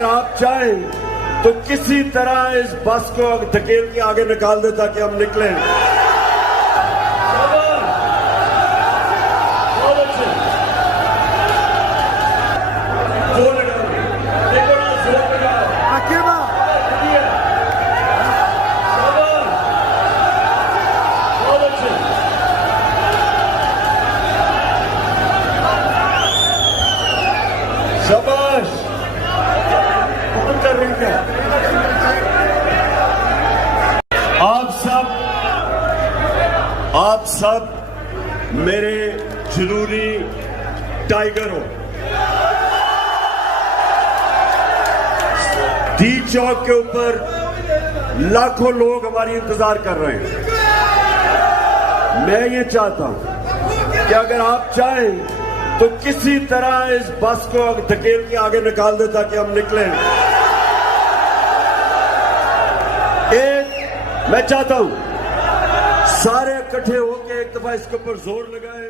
आप चाहें तो किसी तरह इस बस को धकेल के आगे निकाल दे ताकि हम निकलें। जोर लगाओ, देखो ना, जोर लगाओ। शाबाश, कौन कर रही है? आप सब मेरे जुनूनी टाइगर हो। डी चौक के ऊपर लाखों लोग हमारी इंतजार कर रहे हैं। मैं ये चाहता हूं कि अगर आप चाहें तो किसी तरह इस बस को धकेल के आगे निकाल दे ताकि हम निकलें। मैं चाहता हूं सारे इकट्ठे होकर एक दफा इसके ऊपर जोर लगाएं।